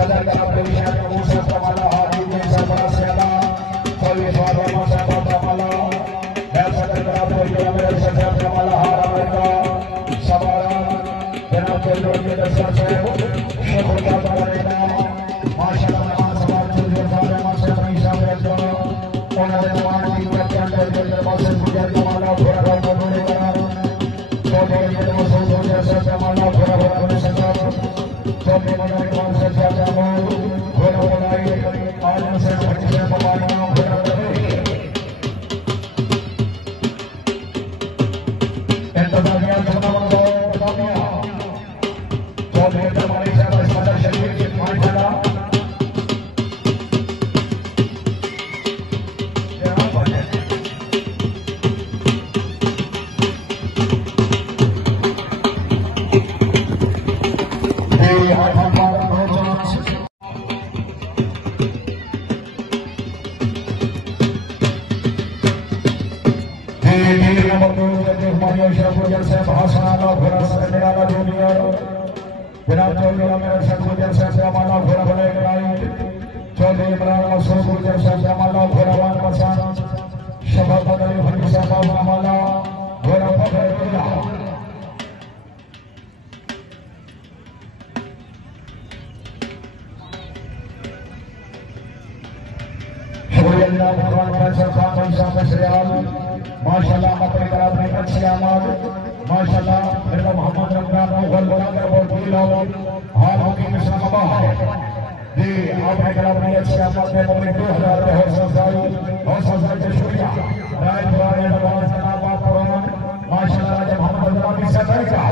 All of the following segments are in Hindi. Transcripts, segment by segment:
सदर का पोजीशन में सब वाला हाथी में सब बड़ा सेवा कोई स्वाद में सब वाला है सदर का पोजीशन में सब वाला हारा का सवारा बिना कोई लोग के दर्शन से शुक्र का बनेगा माशाअल्लाह सवार जो सारे मासे में सब रखो उन्होंने मान की प्रत्यान करके मासे गुजर वाला घोड़ा घोड़ा बनेगा तो ये मौसम जो सब वाला घोड़ा घोड़ा बने सका तो ये मगर कौन से ज्यादा हो घोड़ा बनाई आज से अच्छे बवाना घोड़ा बने इंतजामिया करना वाला इंतजामिया तो ये हमारे साथ सदर शरीर के माशाल्लाह माशाल्लाह अपने तरफ में अच्छी आवाज माशाल्लाह मेरा मोहम्मद रमजान मुगल बनाकर बहुत ही लोग हाल होके मिशन कबा है जी अपने तरफ में अच्छी आवाज में अपने 2000 पे हो सजाई के शुक्रिया राय द्वारा नवाज जनाब कुरान माशाल्लाह जब मोहम्मद रमजान की सफाई का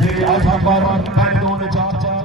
जी आज हम बार बार दोनों चार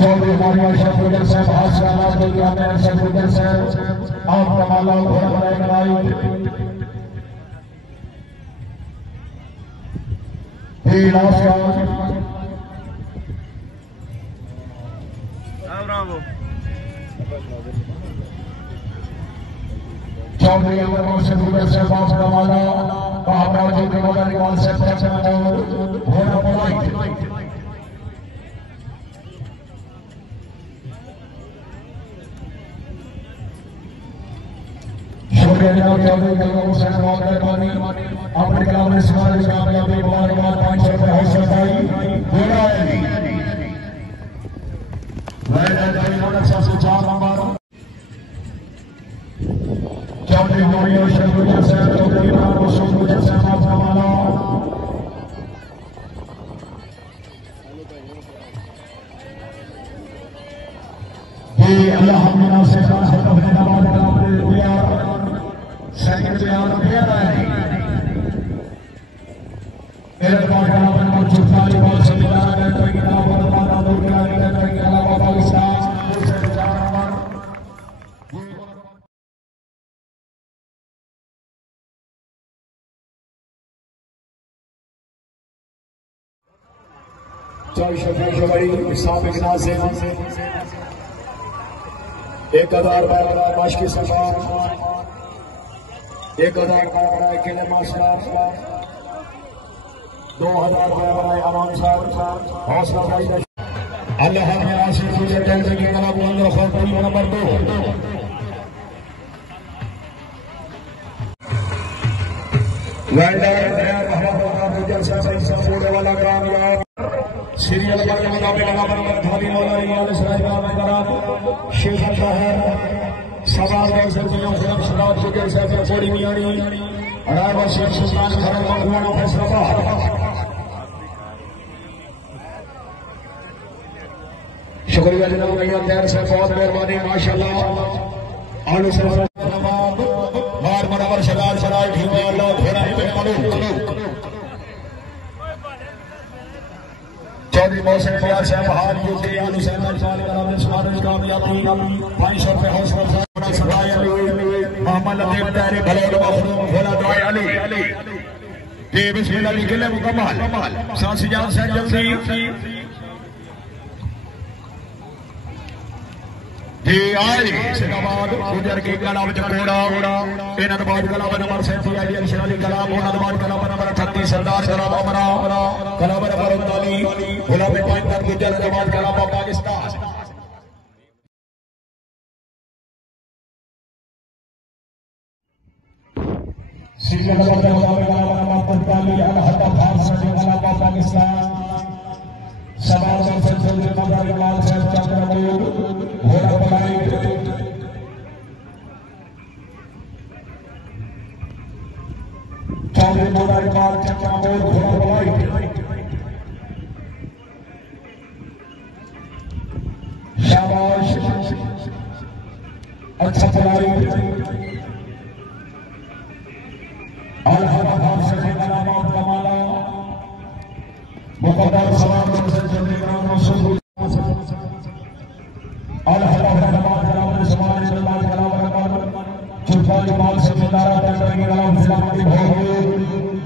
चौधरी हमारे शेख उदर साहब हासिल आवाज के लिए हमें शेख उदर साहब आप कमाला घोड़ा बनाए कराई ये लास्ट ब्रावो चौधरी अमर शेख उदर साहब आप कमाला कहा जो के मगर कौन से घोड़ा बनाई अपने कलाम ने समाज कामयाबी मुबारकबाद 500 रुपए हौसला भाई घोड़ा है चार नंबर चौधरी मोरिया शरफुद्दीन साहब चौधरी शरफुद्दीन साहब आपका माला ये अल्लाह हमना से अपने नवाज का दिया सेकंड प्यार फेर है मेरे पास अपन को चुपचाप बोल सकता है कोई किताब बर्बाद दूर करा के कोई अलावा पाकिस्तान से जाना चाय शफीक बड़ी साबिक नाज़िम 1000 बार माश की सफा 1000 बनाए किले मास्टर 2000 बनाए अमान साहब हौसला भाई अल्लाह ने आसिफ से कहते कि कला बुलंद रखो कोई नंबर 2 वेल्डर मोहम्मद गुजर साहब पूरे वाला कामयाब सीरियल के मुताबिक नंबर धाली मौला रियाल सराय में बराबर शेख शहर सवाल कर सकते हैं खुद शराब के जैसे पूरी मियानी राय शेख सुल्तान खरम मखवाना फैसलाबाद शुक्रिया जनाब भैया तैयार से बहुत मेहरबानी माशाल्लाह आलू से बार बराबर लाल ढीवाला घोड़ा पे करो चौधरी मौसम प्यार से बहार यूके अनुसंधान चाल कराने स्वागत कामयाबी 500 रुपए हौसला सराय अली मोहम्मद लतीफ तारे भलोर मखदूम घोड़ा दवाई अली ये बिस्मिल्लाह निकले मुकम्मल सांस जान से जल्दी जी आई सिकाबाद गुजर की कलाम चकोड़ा इनदबाद कलाम नंबर 37 आई अशराली कलाम इनदबाद कलाम नंबर 38 सरदार कलाम अमरा कलाम नंबर 39 गुलाब पाकिस्तान गुजर इनदबाद कलाम पाकिस्तान सीजन नंबर कलाम 45 अल हता फारस कलाम पाकिस्तान सवाल से चलते मगर कमाल से चक्रमयूर घोड़ा बनाई चौधरी घोड़ा कमाल चक्रमयूर घोड़ा बनाई शाबाश अच्छा बनाई अल हता फारस कलाम कमाला मुकद्दर सलाम से चलते ग्राम रसूल अल हला नमाज कलाम समाज नमाज कलाम चुफाली माल से मिलारा तक की कलाम सलामती हो